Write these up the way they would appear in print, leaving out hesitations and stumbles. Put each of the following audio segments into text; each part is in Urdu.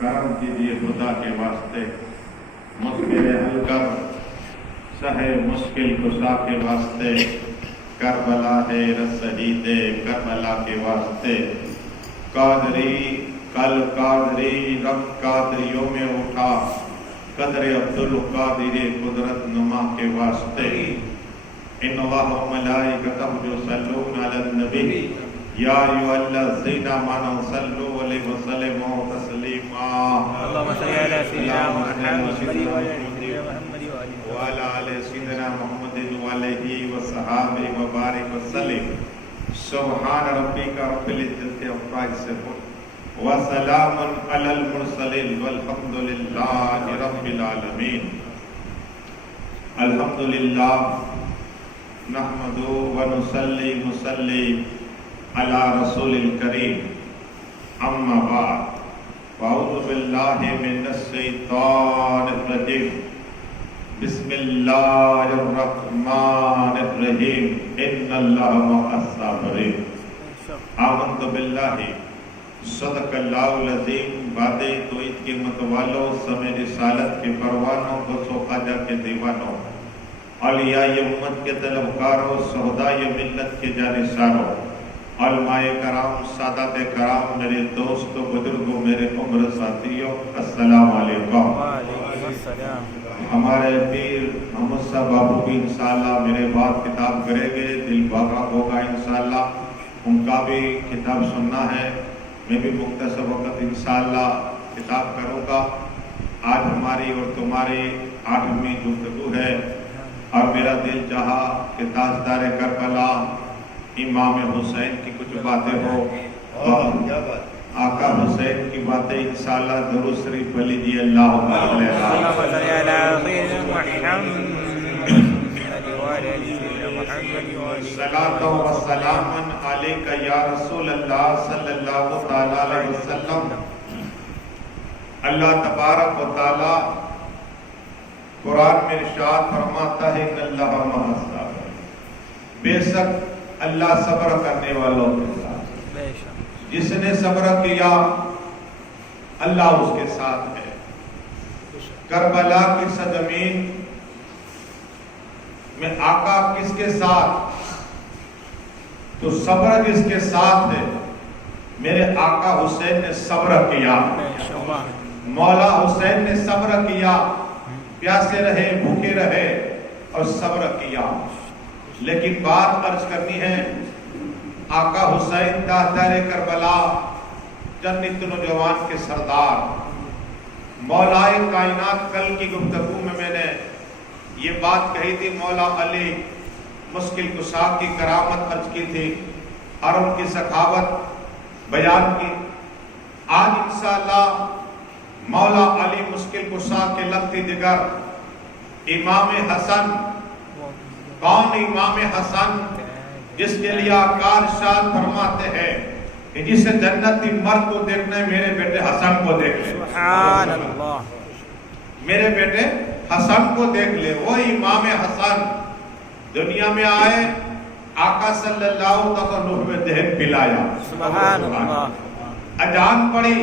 کرم کیجیے خدا کے واسطے، مشکل حل کر، سہے مشکل کشا کے واسطے، کربلا ہے شہید کربلا کے واسطے، قادری کل قادری رب قادریوں میں اٹھا، قدر عبدالقادر قدرت نما کے واسطے، ان اللہ و ملائکتہ یصلون علی النبی یا ایھا الذین آمنوا صلوا علیہ وسلموا تسلیما اللهم صل على سيدنا محمد وعلى آل سيدنا محمد وعليه وصحابه وبارك وسلم سبحان ربك رب العزة عما يصفون وسلام على المرسلين والحمد لله رب العالمين. الحمد لله نحمده ونصلي على رسول الكريم اما بعد فاعوذ بالله من الشيطان الرجيم بسم الله الرحمن الرحيم ان الله مع الصابرين. آمنت بالله صدق اللہ العظیم. وعدے توحید کے متوالوں، سمے رسالت کے پروانوں، غوث و خواجہ کے دیوانوں، اولیاء امت کے طلبکاروں، شہداء ملت کے جانثاروں، علماء کرام، سادات کرام، میرے دوستوں، بزرگوں، میرے عمر ساتھیوں، السلام علیکم. ہمارے پیر محمد صاحب بابو بھی انشاءاللہ میرے بعد کتاب کریں گے، دل باغا ہوگا انشاءاللہ، ان کا بھی کتاب سننا ہے. میں بھی مختصر وقت انشاءاللہ کتاب کروں گا. آج ہماری اور تمہاری 8ویں گفتگو ہے، اور میرا دل چاہا کہ تاجدار کربلا امام حسین کی کچھ باتیں ہو، آقا حسین کی باتیں انشاءاللہ درود شریف پڑھ لیجیے. اللہم صلی علی صلاۃ و سلام علیک یا رسول اللہ صلی اللہ تعالی علیہ وسلم. اللہ تبارک و تعالی قرآن میں ارشاد فرماتا ہے کہ اللہ مع الصابرین، بے شک اللہ صبر کرنے والوں کے ساتھ. جس نے صبر کیا اللہ اس کے ساتھ ہے. کربلا کی سرزمین میں آقا کس کے ساتھ؟ تو صبر جس کے ساتھ ہے. میرے آقا حسین نے صبر کیا، مولا حسین نے صبر کیا، پیاسے رہے، بھوکے رہے اور صبر کیا. لیکن بات عرض کرنی ہے، آقا حسین تاجدار کربلا، جنت نوجوان کے سردار، مولائے کائنات. کل کی گفتگو میں نے یہ بات کہی تھی، مولا علی مشکل کشا کی کرامت عرض کی تھی اور ان کی سخاوت بیان کی. آج انشاءاللہ مولا علی مشکل کشا کے لفظ جگر امام حسن. کون امام حسن؟ جس کے لیے آقا ارشاد فرماتے ہیں کہ جسے جنتی مرد کو دیکھنا ہے میرے بیٹے حسن کو دیکھ لے. سبحان اللہ. میرے بیٹے حسن کو دیکھ لے. وہ امام حسن دنیا میں آئے، آقا صلی اللہ علیہ وسلم میں دہن پلایا، سبحان اللہ، اذان پڑھی.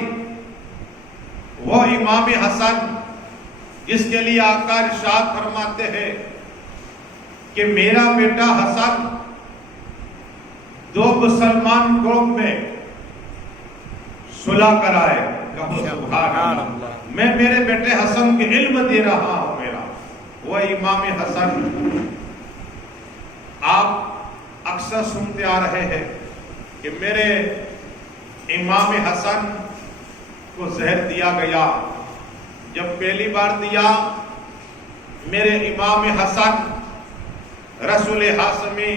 وہ امام حسن جس کے لیے آقا ارشاد فرماتے ہیں کہ میرا بیٹا حسن 2 مسلمان قوم میں صلح کرائے. کہو سبحان اللہ. میں میرے بیٹے حسن کے علم دے رہا ہوں. میرا وہ امام حسن. آپ اکثر سنتے آ رہے ہیں کہ میرے امام حسن کو زہر دیا گیا. جب پہلی بار دیا، میرے امام حسن رسول ہاشمی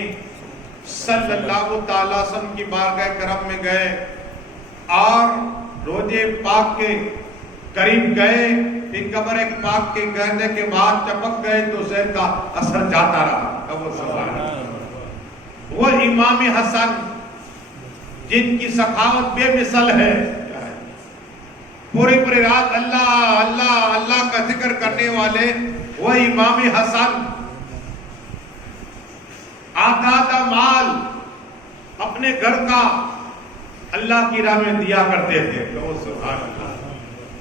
صلی اللہ تعالی وسلم کی بارگاہ کرم میں گئے اور روزے پاک کے قریب گئے. پھر قبر پاک کے گرنے کے بعد چپک گئے تو زہر کا اثر جاتا رہا. وہ امام حسن جن کی سخاوت بے مثل ہے، پوری پوری رات اللہ اللہ اللہ کا ذکر کرنے والے وہ امام حسن آدھا مال اپنے گھر کا اللہ کی راہ میں دیا کرتے تھے. سبحان اللہ.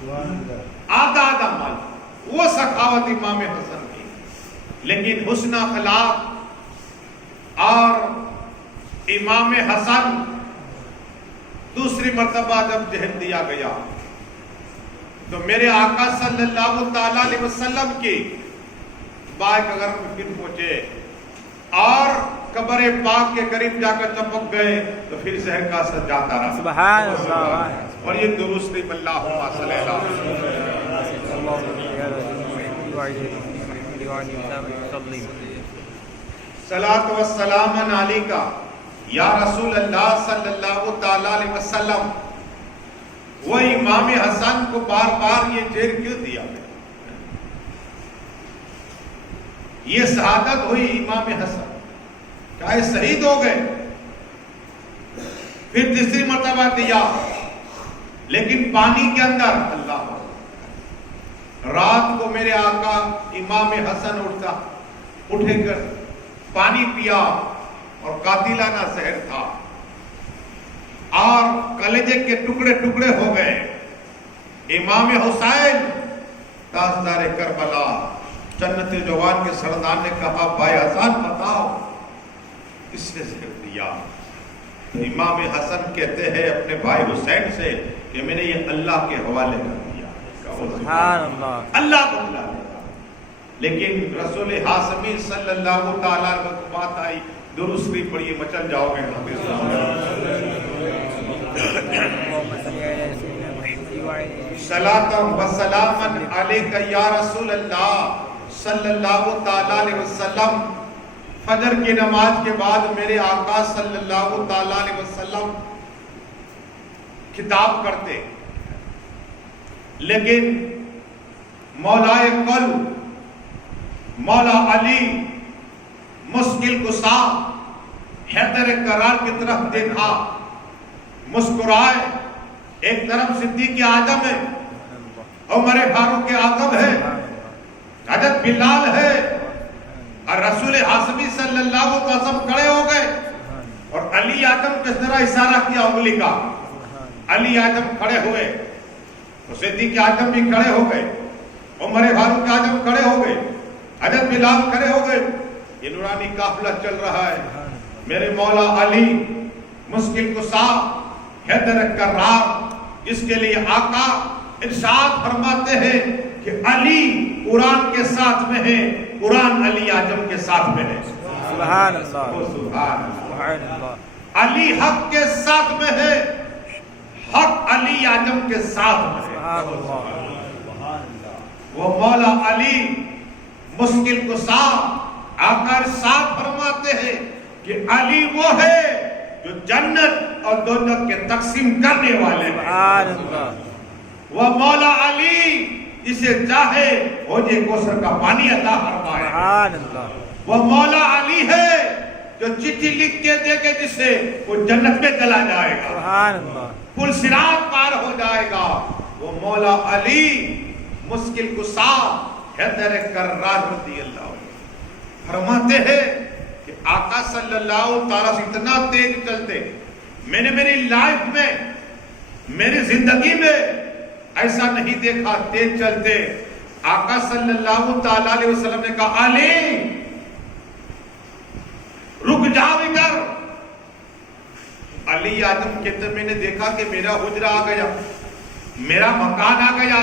آدھا آدھا مال. وہ سخاوت امام حسن کی. لیکن حسن اخلاق اور امام حسن دوسری مرتبہ جب جہل دیا گیا تو میرے آقا صلی اللہ تعالی علیہ وسلم کی بائک اگر پھر پہنچے اور قبر پاک کے قریب جا کر چپک گئے تو پھر زہر کا اثر جاتا رہا. سبحان اللہ. اور یہ درست نہیں. اللہم صلی اللہ علیہ وسلم. صلاۃ و سلام علیکہ یا رسول اللہ صلی اللہ تعالی علیہ وسلم. وہ امام حسن کو بار بار یہ زہر کیوں دیا گیا؟ یہ شہادت ہوئی امام حسن کیا یہ شہید ہو گئے؟ پھر تیسری مرتبہ دیا لیکن پانی کے اندر. اللہ رات کو میرے آقا امام حسن اٹھے کر پانی پیا اور قاتلانہ زہر تھا اور کلیجے کے ٹکڑے ٹکڑے ہو گئے. امام حسین تاجدار کربلا جنت جوان کے سردار نے کہا بھائی حسن بتاؤ کس نے زہر دیا؟ امام حسن کہتے ہیں اپنے بھائی حسین سے کہ میں نے یہ اللہ کے حوالے کر دیا. اللہ کو بلا لیا. لیکن رسول ہاشمی صلی اللہ تعالیٰ عنہ کو بات آئی درستی پڑھیے مچل جاؤ گے. صلاۃ و سلام علیکہ یا رسول اللہ صلی اللہ تعالیٰ علیہ وسلم. فجر کی نماز کے بعد میرے آقا صلی اللہ تعالیٰ علیہ وسلم خطاب کرتے لیکن مولا کل مولا علی مشکل کشا حیدر کرار کی طرف دیکھا مسکرائے. ایک طرف صدیق اعظم ہے عمر فاروق اعظم ہے حضرت بلال ہے اور رسول ہاشمی صلی اللہ علیہ وسلم کھڑے ہو گئے اور علی اعظم کس طرح اشارہ کیا انگلی کا. علی اعظم کھڑے ہوئے تو صدیق اعظم بھی کھڑے ہو گئے عمر فاروق اعظم کھڑے ہو گئے حضرت بلال کھڑے ہو گئے. یہ نورانی قافلہ چل رہا ہے. میرے مولا علی مشکل کشا حیدر کرار جس کے لیے آقا ارشاد فرماتے ہیں کہ علی قرآن کے ساتھ میں ہے قرآن علی اعظم کے ساتھ میں ہے. سبحان اللہ. سبحان سبحان اللہ. علی حق کے ساتھ میں ہے حق علی اعظم کے ساتھ میں ہے. سبحان اللہ. وہ مولا علی مشکل کشا آقا ارشاد فرماتے ہیں کہ علی وہ ہے جو جنت اور دوزخ کے تقسیم کرنے والے ہیں. سبحان اللہ. وہ مولا علی جسے چاہے حوض کوثر کا پانی عطا فرمائے. سبحان اللہ. وہ مولا علی ہے جو چٹھی لکھ کے دے کے جسے وہ جنت میں چلا جائے گا سبحان اللہ. پل صراط پار ہو جائے گا. وہ مولا علی مشکل کشا حیدر کرار رضی اللہ عنہ فرماتے ہیں کہ آقا صلی اللہ تعالیٰ سے اتنا تیز چلتے میں نے میری لائف میں میری زندگی میں ایسا نہیں دیکھا. تیز چلتے آقا صلی اللہ تعالیٰ علیہ وسلم نے کہا علی رک جاؤ ادھر. علی اعظم کہتے میں نے دیکھا کہ میرا حجرہ آ گیا میرا مکان آ گیا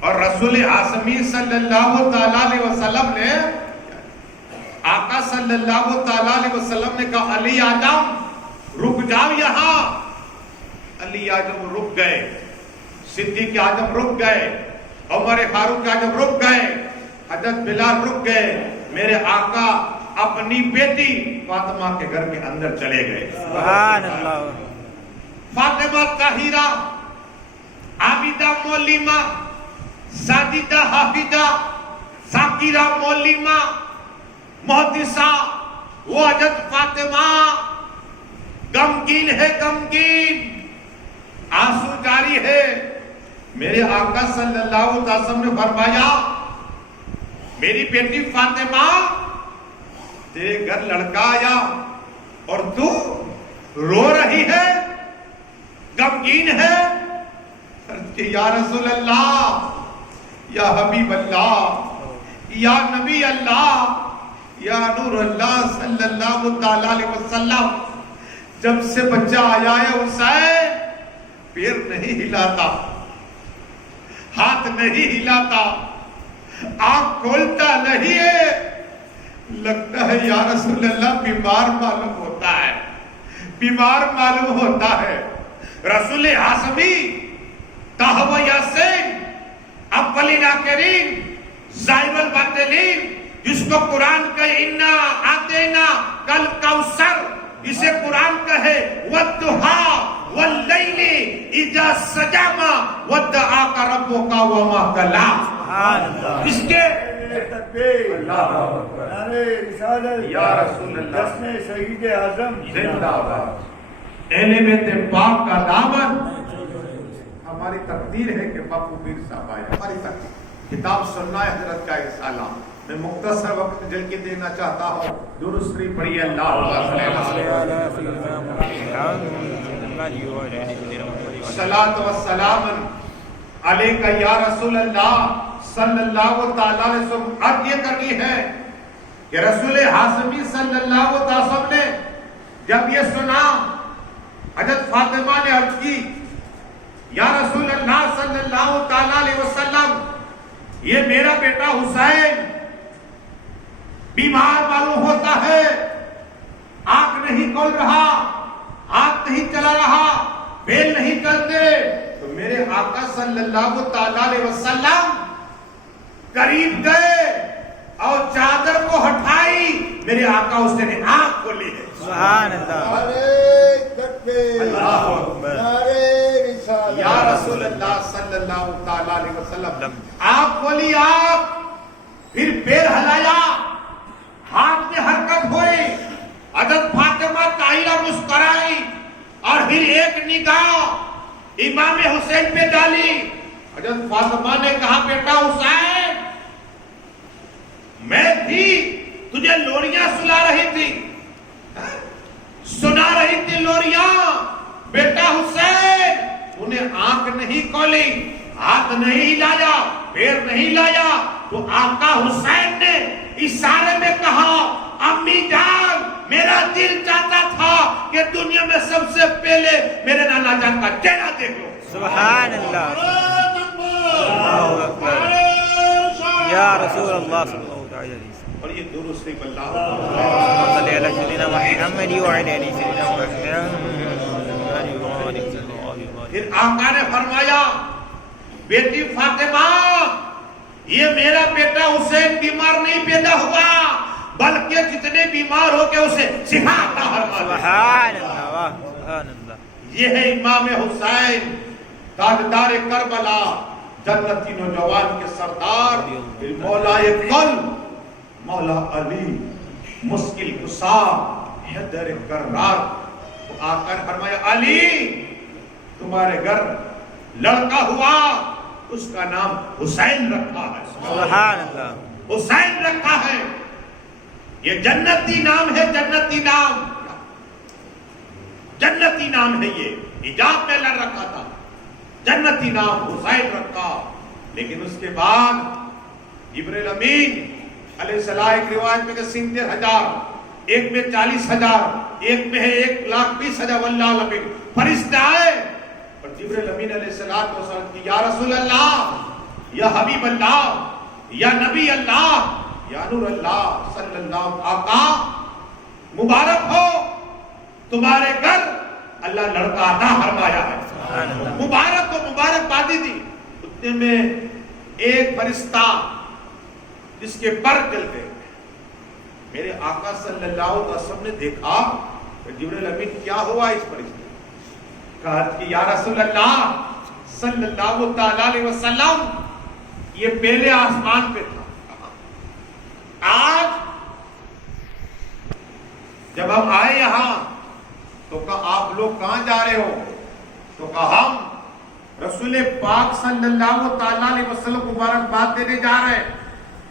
اور رسول ہاشمی صلی اللہ تعالیٰ علیہ وسلم نے آقا صلی اللہ تعالیٰ علیہ وسلم نے کہا علی اعظم رک جاؤ یہاں. علی اعظم رک گئے صدیق اعظم رک گئے عمر فاروق اعظم رک گئے حضرت بلال رک گئے. میرے آقا اپنی بیٹی فاطمہ کے گھر کے اندر چلے گئے. سبحان اللہ. فاطمہ طاہرہ عابدہ معلمہ ساجدہ حافظہ ذاکرہ معلمہ محدثہ وہ حضرت فاطمہ غمگین ہے غمگین آنسو جاری ہے. میرے آقا صلی اللہ علیہ وسلم نے فرمایا میری بیٹی فاطمہ تیرے گھر لڑکا آیا اور تو رو رہی ہے غمگین ہے. کہ یا رسول اللہ، یا حبیب اللہ، یا نبی اللہ، یا نور اللہ صلی اللہ علیہ وسلم، جب سے بچہ آیا ہے حسین پیر نہیں ہلاتا، ہاتھ نہیں ہلاتا، آنکھ کھولتا نہیں ہے، لگتا ہے یا رسول اللہ بیمار معلوم ہوتا ہے، بیمار معلوم ہوتا ہے۔ رسول ہاشمی تہوہ یاسین اولین آخرین زائب الباطلین، جس کو قرآن کہے انا آتینا کل کوثر، اسے قرآن کہے والضحیٰ واللیل اذا سجا ما ودعاک ربک وما قلی۔ اس کے نعرہ رسالت یا رسول اللہ، جشن شہید اعظم زندہ باد۔ اہل بیت پاک کا دامن، ہماری تقدیر ہے کہ باپو پیر صاحب آئے، ہماری تقدیر۔ کتاب سننا ہے حضرت کا رسالہ، میں مختصر وقت جل کے دینا چاہتا ہوں، درود شریف پڑھیے صلاۃ و سلام علیک یا رسول اللہ صلی اللہ تعالی علیہ وسلم۔ اب یہ کرنی ہے کہ رسول ہاشمی صلی اللہ تعالی وسلم نے جب یہ سنا، حضرت فاطمہ نے عرض کی یا رسول اللہ صلی اللہ تعالی علیہ وسلم، یہ میرا بیٹا حسین بیمار معلوم ہوتا ہے، آنکھ نہیں کھول رہا، ہاتھ نہیں چلا رہا، بیل نہیں کرتے۔ تو میرے آقا صلی اللہ تعالی علیہ وسلم قریب گئے اور چادر کو ہٹائی، میرے آقا اس نے آنکھ کھولی ہے۔ سبحان اللہ، اللہ اکبر، یا رسول اللہ صلی اللہ تعالی علیہ وسلم، آپ کھولی، آپ پھر پیر ہلایا، ہاتھ میں حرکت ہوئی، حضرت فاطمہ طاہرہ مسکرائی اور پھر ایک نگاہ امام حسین پہ ڈالی۔ حضرت فاطمہ نے کہا بیٹا حسین، میں تھی تجھے لوریاں سنا رہی تھی، سنا رہی تھی لوریاں، بیٹا حسین انہیں آنکھ نہیں کھولی، ہاتھ نہیں ہلایا، پیر نہیں لایا۔ تو آقا حسین نے اشارے میں کہا امی جان، میرا دل چاہتا تھا کہ دنیا میں سب سے پہلے میرے نانا جان کا چہرہ دیکھ لو۔ سبحان اللہ، اللہ اکبر، یا رسول اللہ صلی اللہ علیہ وسلم۔ اور یہ درود شریف اللہ صلی اللہ سیدنا محمد وعلی آلہ سیدنا محمد۔ پھر آقا نے فرمایا بیٹی فاطمہ، یہ میرا بیٹا حسین بیمار نہیں پیدا ہوا، بلکہ جتنے بیمار ہو کے اسے شفا عطا فرما دے۔ سبحان اللہ، سبحان اللہ۔ یہ ہے امام حسین تاجدار کربلا، جنتی نوجوان کے سردار، مولا کل، مولا علی، مشکل کشا، حیدر کرار۔ تو آقا نے فرمایا علی، تمہارے گھر لڑکا ہوا، اس کا نام حسین رکھا ہے۔ سبحان اللہ، حسین رکھا ہے، یہ جنتی نام ہے، جنتی نام، جنتی نام ہے، یہ حجاب میں اللہ رکھا تھا، جنتی نام حسین رکھا۔ لیکن اس کے بعد جبریل امین علیہ السلام، ایک روایت میں کہ 70,000، ایک میں 40,000، ایک میں ہے 1,20,000 واللہ العظیم فرشتے آئے اور جبریل امین علیہ السلام کی یا رسول اللہ، یا حبیب اللہ، یا نبی اللہ، یا نور اللہ صلی اللہ، آقا مبارک ہو، تمہارے گھر اللہ لڑکا عطا فرمایا ہے، مبارک ہو، مبارک بادی دی۔ اتنے میں ایک فرشتہ جس کے پر جلتے، میرے آقا صلی اللہ علیہ وسلم نے دیکھا کہ جبریل امین کیا ہوا اس فرشتے، کہا کہ یا رسول اللہ صلی اللہ تعالی علیہ وسلم، یہ پہلے آسمان پہ تھا، آج جب ہم آئے یہاں تو کہا آپ لوگ کہاں جا رہے ہو؟ تو کہا ہم رسول پاک صلی اللہ تعالی علیہ وسلم مبارکباد دینے جا رہے ہیں،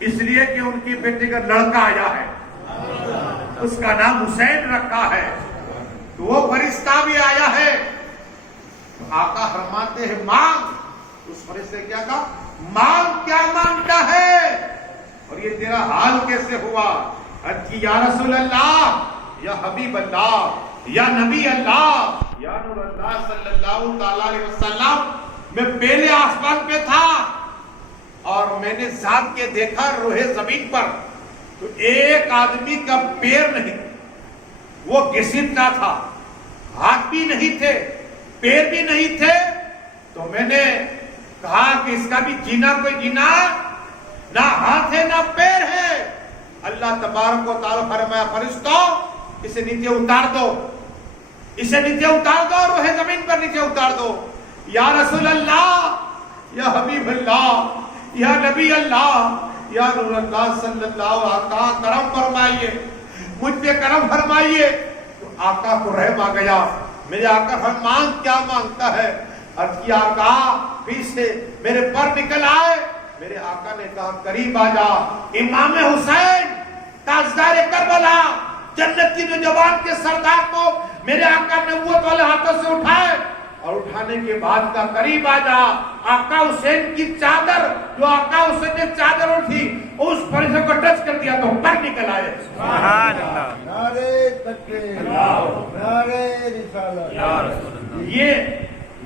اس لیے کہ ان کی بیٹی کا لڑکا آیا ہے، اس کا نام حسین رکھا ہے، تو وہ فرشتہ بھی آیا ہے۔ آقا فرماتے ہیں مانگ، اس فرشتے نے کیا کہا؟ مانگ، کیا مانگتا ہے اور یہ تیرا حال کیسے ہوا؟ عرض کی یا رسول اللہ، یا حبیب اللہ، یا نبی اللہ، یا نور اللہ صلی اللہ تعالی علیہ وسلم، میں پہلے آسمان پہ تھا اور میں نے ذات کے دیکھا روح زمین پر تو ایک آدمی کا پیر نہیں، وہ گھسیٹتا تھا، ہاتھ بھی نہیں تھے، پیر بھی نہیں تھے. تو میں نے کہا کہ اس کا بھی جینا کوئی جینا، نہ ہاتھ ہے نہ پیر ہے. اللہ تبارک و تعالی فرمایا فرشتوں اسے نیچے اتار دو، اسے نیچے اتار دو، روح زمین پر نیچے اتار دو. یا رسول اللہ، یا حبیب اللہ، یا نبی اللہ، یا نور اللہ صلی اللہ علیہ وسلم، کرم فرمائیے، مجھ پہ کرم فرمائیے. تو آقا کو رحم آ گیا. میرے آقا فرمان کیا مانگتا ہے؟ عرض کی آقا پیچھے میرے پر نکل آئے. میرے آقا نے کہا قریب آ جا. امام حسین تاجدار کربلا، جنت کی نوجوان کے سردار کو میرے آقا نے نبوت والے ہاتھوں سے اٹھائے اور اٹھانے کے بعد کا قریب آ جا. آقا حسین کی چادر، جو آقا حسین نے چادر اٹھی اس فرشتے کو ٹچ کر دیا تو پر نکل آئے. سبحان اللہ. نعرے تکبیر، نعرے رسالت.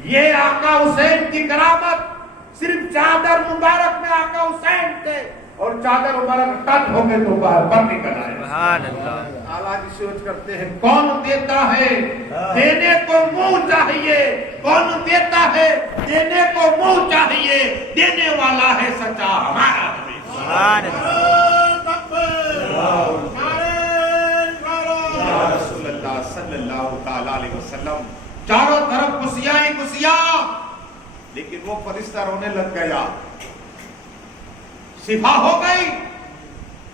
یہ آقا حسین کی کرامت. صرف چادر مبارک میں آقا حسین تھے اور چادر مبارک ٹچ ہو گئے تو پر نکل آئے. سبحان اللہ. اعلیٰ کی سوچ کرتے ہیں کون دیتا ہے؟ دینے کو منہ چاہیے. کون دیتا ہے؟ دینے کو منہ چاہیے. دینے والا ہے سچا ہمارا نبی. سبحان اللہ. یا رسول اللہ صلی اللہ تعالی علیہ وسلم. چاروں طرف خوشیاں ہی خوشیاں. لیکن وہ فرشتہ رونے لگ گیا، صفا ہو گئی،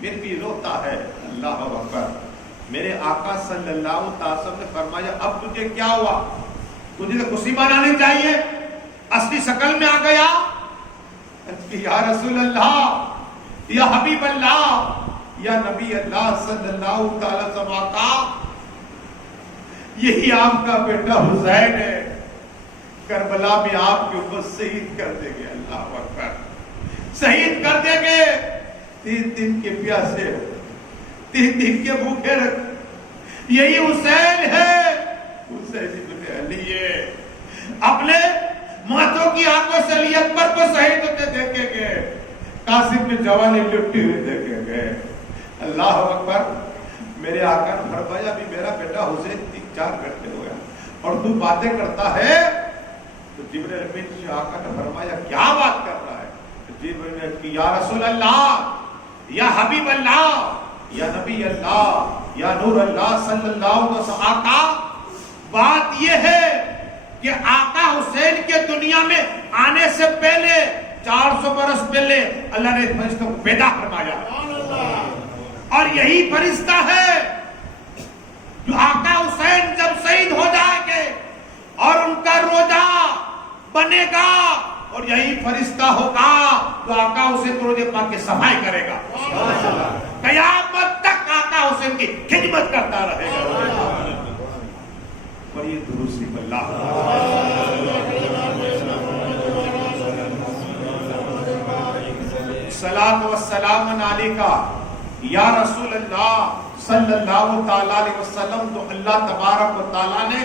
پھر بھی روتا ہے. اللہ اکبر. میرے آقا صلی اللہ تعالی وسلم نے فرمایا اب تجھے کیا ہوا؟ تجھے تو خوشی منانی چاہیے، اصلی شکل میں آ گیا. یا رسول اللہ، یا حبیب اللہ، یا نبی اللہ صلی اللہ تعالی وسلم. آقا یہی آپ کا بیٹا حسین ہے، کربلا میں آپ کے اوپر شہید کر دیں گے. اللہ اکبر. شہید کر دیں گے. 3 دن کے پیاسے، 3 دن کے بھوکے رکھ. یہی حسین ہے. حسین ابن علی ہے. اپنے ماتوں کی آنکھوں سے علی اکبر کو شہید ہوتے دیکھیں گے، قاسم میں جوانی لٹی ہوئی دیکھیں گے. اللہ اکبر. میرے آقا نے فرمایا بھی میرا بیٹا حسین 3-4 گھنٹے ہو گیا اور تو باتیں کرتا ہے. تو جبرائیل امین سے آقا نے فرمایا کیا بات کر رہا ہے؟ جبرائیل نے کہا یا رسول اللہ، یا حبیب اللہ، یا نبی اللہ، یا نور اللہ صلی اللہ علیہ وسلم. آقا بات یہ ہے کہ آقا حسین کے دنیا میں آنے سے پہلے 400 برس پہلے اللہ نے فرشتوں کو پیدا فرمایا اور یہی فرشتہ ہے جو آقا حسین جب شہید ہو جائیں گے اور ان کا روزہ بنے گا اور یہی فرشتہ ہوگا جو آقا حسین کو روزے پاک کی صفائی کرے گا. قیامت تک آقا حسین کی خدمت کرتا رہے گا. اور یہ درود شریف اللہ صلاۃ و السلام علیکہ یا رسول اللہ صلی اللہ تعالی علیہ وسلم. تو اللہ تبارک و تعالی نے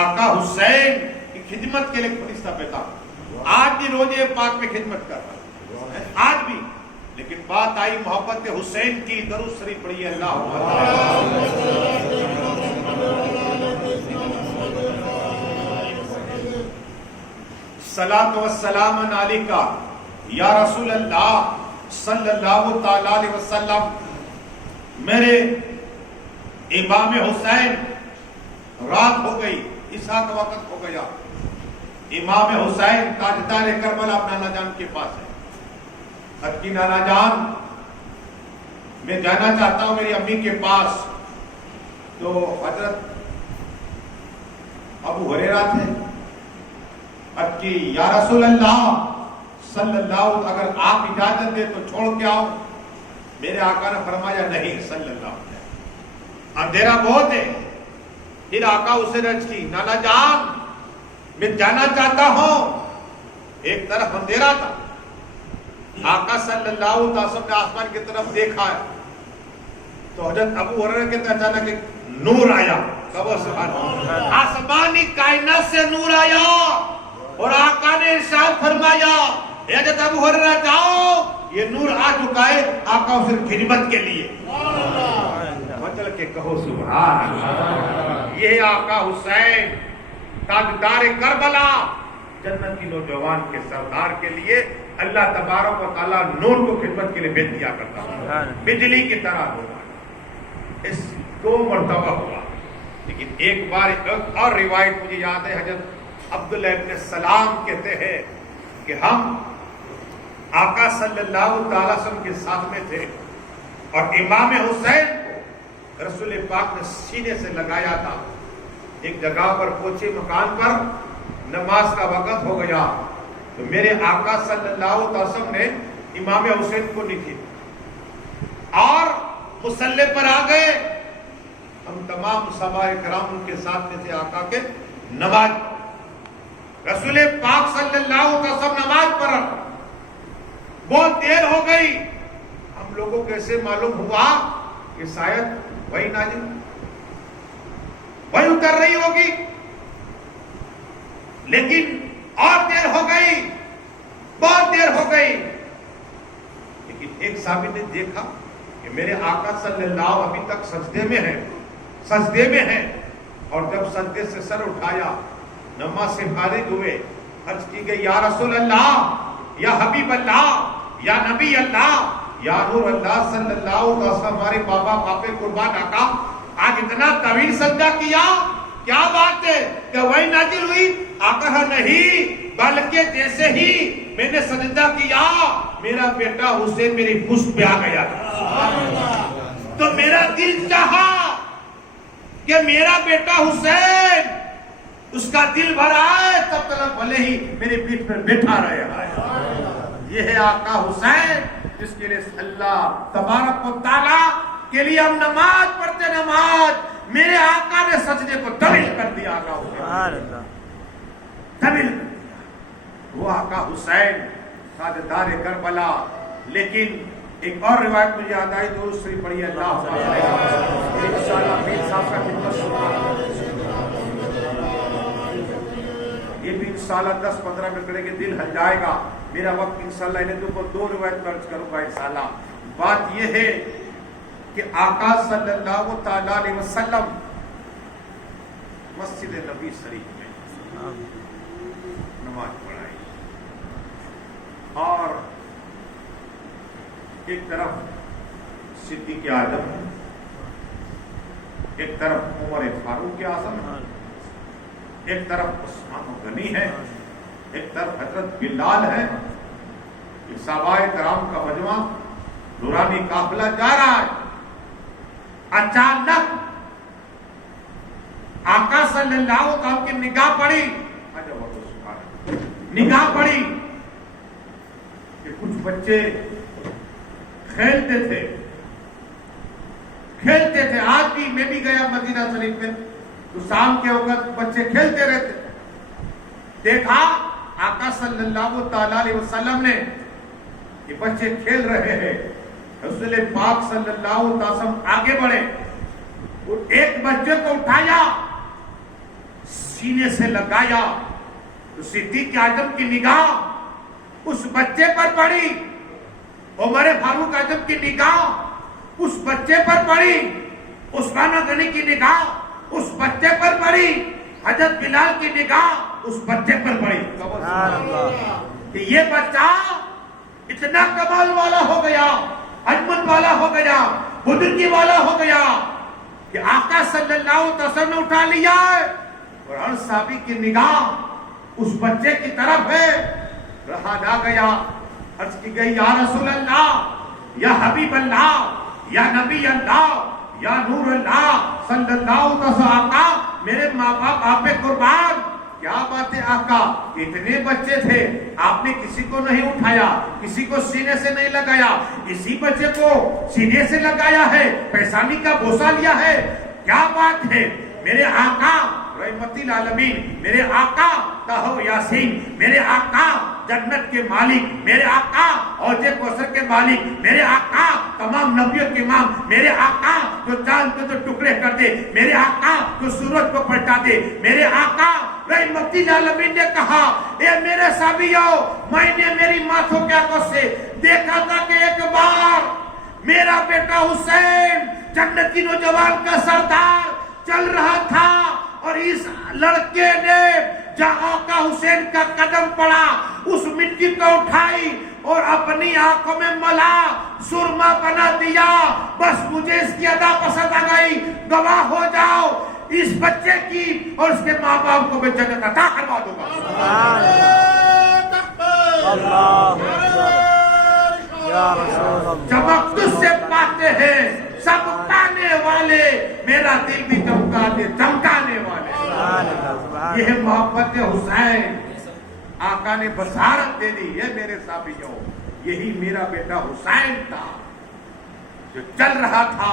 آقا حسین کی خدمت کے لیے فرشتہ بھیجا. آج بھی روزے پاک میں خدمت کر رہا ہے آج بھی. لیکن بات آئی محبت حسین کی. درود شریف پڑھیے صلاۃ و السلام علیکہ یا رسول اللہ صلی اللہ تعالی علیہ وسلم. میرے امام حسین رات ہو گئی، عشاء کا وقت ہو گیا. امام حسین تاجدار کربلا نانا جان کے پاس ہے. حد کی نانا جان میں جانا چاہتا ہوں میری امی کے پاس. تو حضرت ابو ہریرہ تھے. حد کی یا رسول اللہ صلی اللہ، اگر آپ اجازت دے تو چھوڑ کے آؤ. میرے آقا نے فرمایا نہیں صلی اللہ علیہ وسلم، اندھیرا بہت ہے. پھر آقا اسے رج کی نانا جان میں جانا چاہتا ہوں. ایک طرف اندھیرا تھا. آقا صلی اللہ علیہ وسلم نے آسمان کی طرف دیکھا ہے تو حضرت ابو ہریرہ کہتے ہیں اچانک ایک نور آیا. کہو سبحان اللہ. آسمانی کائنات سے نور آیا اور آقا نے ارشاد فرمایا اے حضرت ابو ہریرہ جاؤ, یہ نور آ چکا ہے آقا اسے خدمت کے لیے. مطلب کہ کہو سبحان اللہ. یہ آقا حسین تاجدار کربلا, جنت کی نوجوان کے سردار کے لیے اللہ تبارک و تعالیٰ نور کو خدمت کے لیے بھیج دیا کرتا ہے, بجلی کی طرح ہوا. اس 2 مرتبہ ہوا. لیکن ایک بار ایک اور روایت مجھے یاد ہے, حضرت عبداللہ ابن سلام کہتے ہیں کہ ہم آقا صلی اللہ تعالی وسلم کے ساتھ میں تھے اور امام حسین کو رسول پاک نے سینے سے لگایا تھا. ایک جگہ پر پہنچے مکان پر, نماز کا وقت ہو گیا تو میرے آقا صلی اللہ علیہ وسلم نے امام حسین کو لکھی اور مصلی پر آ گئے. ہم تمام صحابہ کرام ان کے ساتھ میں تھے آقا کے نماز. رسول پاک صلی اللہ علیہ وسلم نماز پر بہت دیر ہو گئی. ہم لوگوں کو ایسے معلوم ہوا کہ شاید وہی نازل وہی اتر رہی ہوگی, لیکن اور دیر ہو گئی, بہت دیر ہو گئی. لیکن ایک صحابی نے دیکھا کہ میرے آقا صلی اللہ ابھی تک سجدے میں ہیں, سجدے میں ہیں. اور جب سجدے سے سر اٹھایا, نماز سے فارغ ہوئے, عرض کی گئی یا رسول اللہ, یا حبیب اللہ, یا نبی اللہ, یا نور اللہ صلی اللہ علیہ وسلم, ہمارے بابا باپے قربان آقا آج اتنا طویل سجدہ کیا, کیا بات ہے؟ کہ وہی نازل ہوئی؟ آقا نہیں, بلکہ جیسے ہی میں نے سجدہ کیا میرا بیٹا حسین میری پشت پہ آ گیا تو میرا دل چاہا کہ میرا بیٹا حسین, اس کا دل بھرا ہے تب تک بھلے ہی میرے پیٹھ پر بیٹھا رہے. یہ ہے آقا حسین جس کے لیے اللہ تبارک و تعالیٰ کے لیے ہم نماز پڑھتے. نماز میرے آقا نے سجدے کو طویل کر دیا. آقا حسین طویل کر دیا. وہ آقا حسین تاجدار کربلا. لیکن ایک اور روایت مجھے یاد آئی, دوسری پڑھی اللہ انشاءاللہ پیر صاحب کا خدمت سنا, یہ بھی انشاءاللہ 10-15 منٹ کریں گے, دل ہل جائے گا. میرا وقت انشاءاللہ انہیں تو 2 روایت درج کروں گا انشاءاللہ. بات یہ ہے کہ آقا صلی اللہ تعالی علیہ وسلم مسجد نبی شریف میں نماز پڑھائی اور ایک طرف صدیق اعظم, ایک طرف عمر فاروق اعظم, ایک طرف عثمان غنی ہے, ایک طرف حضرت بلال ہے. صحابہ کرام کا مجمع نورانی قافلہ جا رہا ہے. اچانک آقا صلی اللہ علیہ وسلم کی نگاہ پڑی, نگاہ پڑی کہ کچھ بچے کھیلتے تھے. آج بھی میں بھی گیا مدینہ شریف میں تو شام کے وقت بچے کھیلتے رہتے. دیکھا آقا صلی اللہ تعالی علیہ وسلم نے کہ بچے کھیل رہے ہیں. رسول پاک صلی اللہ علیہ وسلم آگے بڑھے, ایک بچے کو اٹھایا, سینے سے لگایا تو صدیق اعظم کی نگاہ اس بچے پر پڑی, عمر فاروق اعظم کی نگاہ اس بچے پر پڑی, عثمان غنی کی نگاہ اس بچے پر پڑی, حضرت بلال کی نگاہ اس بچے پر پڑی. کہ یہ بچہ اتنا کمال والا ہو گیا, عظمت والا ہو گیا, بزرگی والا ہو گیا کہ آقا صلی اللہ علیہ وسلم نے اٹھا لیا ہے اور ہر صحابی کی نگاہ اس بچے کی طرف ہے. رہا نہ گیا, عرض کی گئی یا رسول اللہ, یا حبیب اللہ, یا نبی اللہ, یا نور اللہ صلی اللہ علیہ وسلم. آقا میرے ماں باپ آپ پہ قربان. کیا بات ہے آقا, اتنے بچے تھے, آپ نے کسی کو نہیں اٹھایا, کسی کو سینے سے نہیں لگایا, اسی بچے کو سینے سے لگایا ہے, پیشانی کا بوسہ لیا ہے. کیا بات ہے میرے آقا رحمت العالمین, میرے آقا طہ یاسین, میرے آقا جنت کے مالک میرے آقا، حوض کوثر کے مالک میرے آقا، تمام نبیوں کے امام میرے آقا، جو چاند کو تو ٹکڑے کر دے میرے آقا، جو سورج کو پلٹا دے میرے آقا۔ رحمت للعالمین نے کہا اے میرے صحابیوں، میں نے میری ماتھوں کے آنکھوں سے دیکھا تھا کہ ایک بار میرا بیٹا حسین جنتی نوجوان کا سردار چل رہا تھا، اور اس لڑکے نے جہاں آقا حسین کا قدم پڑا اس مٹی کو اٹھائی اور اپنی آنکھوں میں ملا، سرما بنا دیا۔ بس مجھے اس کی ادا پسند آ گئی، گواہ ہو جاؤ اس بچے کی اور اس کے ماں باپ کو میں جنت عطا کروا دوں گا۔ چمک تجھ سے پاتے ہیں سب پانے والے، میرا دل بھی چمکا دے چمکانے والے۔ یہ ہے محبت حسین۔ آقا نے بشارت دے دی ہے میرے صحابیوں، یہی میرا بیٹا حسین تھا جو چل رہا تھا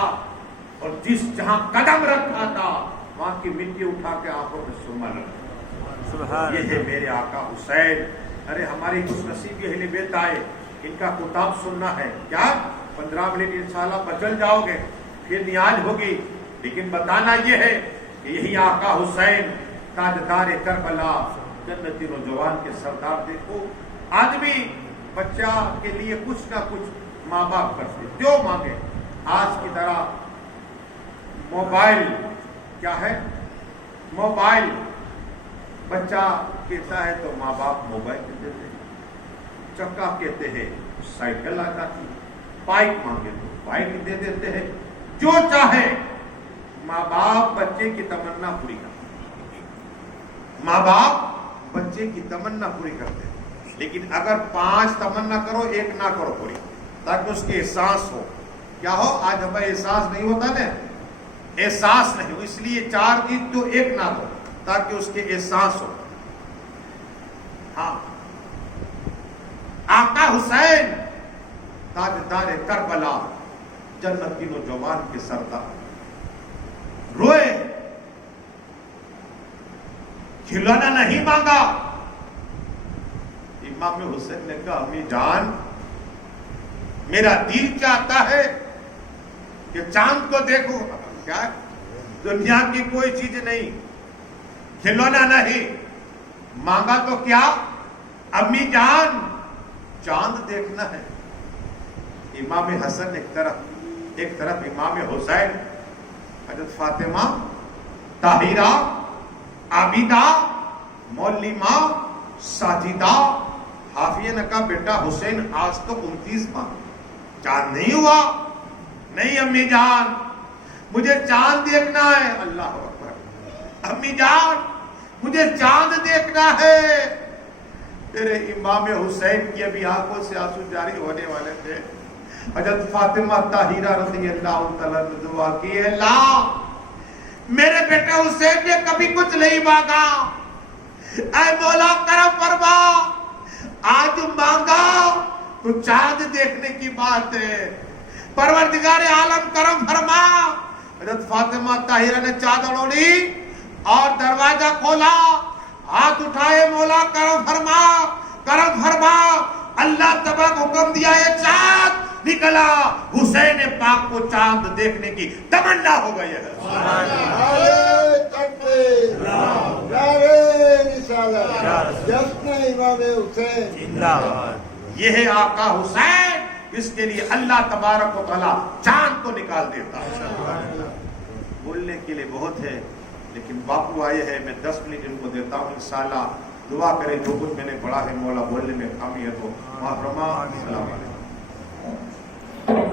اور جہاں قدم رکھا تھا وہاں کی مٹی اٹھا کے آنکھوں میں سرما لگا۔ یہ ہے میرے آقا حسین۔ ارے ہماری خوش نصیب اہل بیت آئے، ان کا خطاب سننا ہے کیا؟ 15 منٹ انشاءاللہ بچل جاؤ گے، پھر نیاز ہوگی، لیکن بتانا یہ ہے کہ یہی آقا حسین تاجدار کربلا، جنتی نوجوان کے سردار۔ دیکھو آدمی بچہ کے لیے کچھ نہ کچھ ماں باپ کرتے، جو مانگے۔ آج کی طرح موبائل کیا ہے؟ موبائل بچہ کہتا ہے تو ماں باپ موبائل دیتے ہیں، چکا کہتے ہیں سائیکل آ جاتی، بائک مانگے تو بائک دے دیتے ہیں، جو چاہے ماں باپ بچے کی تمنا پوری کرتے ہیں۔ ماں باپ بچے کی تمنا پوری کرتے ہیں، لیکن اگر 5 تمنا کرو 1 نہ کرو پوری، تاکہ اس کے احساس ہو۔ کیا ہو؟ آج ہمیں احساس نہیں ہوتا نا، احساس نہیں ہو، اس لیے 4 دی تو 1 نہ دو تاکہ اس کے احساس ہو۔ ہاں آقا حسین تاجدار کربلا، جنتی نوجوان کے سردار، روئے، کھلونا نہیں مانگا۔ امام حسین نے کہا امی جان میرا دل چاہتا ہے کہ چاند کو دیکھوں۔ کیا دنیا کی کوئی چیز نہیں، کھلونا نہیں مانگا تو کیا؟ امی جان چاند دیکھنا ہے۔ امام حسن ایک طرف امام حسین، حضرت فاطمہ طاہرہ عابدہ معلمہ ساجدہ حافظہ نے کہا بیٹا حسین آج تو 29 ماہ چاند نہیں ہوا۔ نہیں امی جان مجھے چاند دیکھنا ہے۔ اللہ اکبر، امی جان مجھے چاند دیکھنا ہے۔ تیرے امام حسین کی ابھی آنکھوں سے آنسو جاری ہونے والے تھے۔ حضرت فاطمہ طاہرہ رضی اللہ تعالیٰ نے دعا کی، اللہ میرے بیٹے حسین نے کبھی کچھ نہیں مانگا، اے مولا کرم فرما، آج مانگا تو چاند دیکھنے کی بات ہے، پروردگار عالم کرم فرما۔ حضرت فاطمہ طاہرہ نے چادر اوڑھی اور دروازہ کھولا، ہاتھ اٹھائے، مولا کرم فرما، کرم فرما۔ اللہ تبارک حکم دیا ہے چاند نکلا، حسین پاک کو چاند دیکھنے کی تمنا ہو گئی ہے۔ یہ ہے آقا حسین، اس کے لیے اللہ تبارک و تعالی چاند کو نکال دیتا ہے۔ بولنے کے لیے بہت ہے لیکن باپو آئے ہیں، میں 10 منٹ ان کو دیتا ہوں، انشاءاللہ دعا کرے جو کچھ میں نے پڑھا ہے مولا بولنے میں خامی ہے تو معاف فرما۔ السلام علیکم۔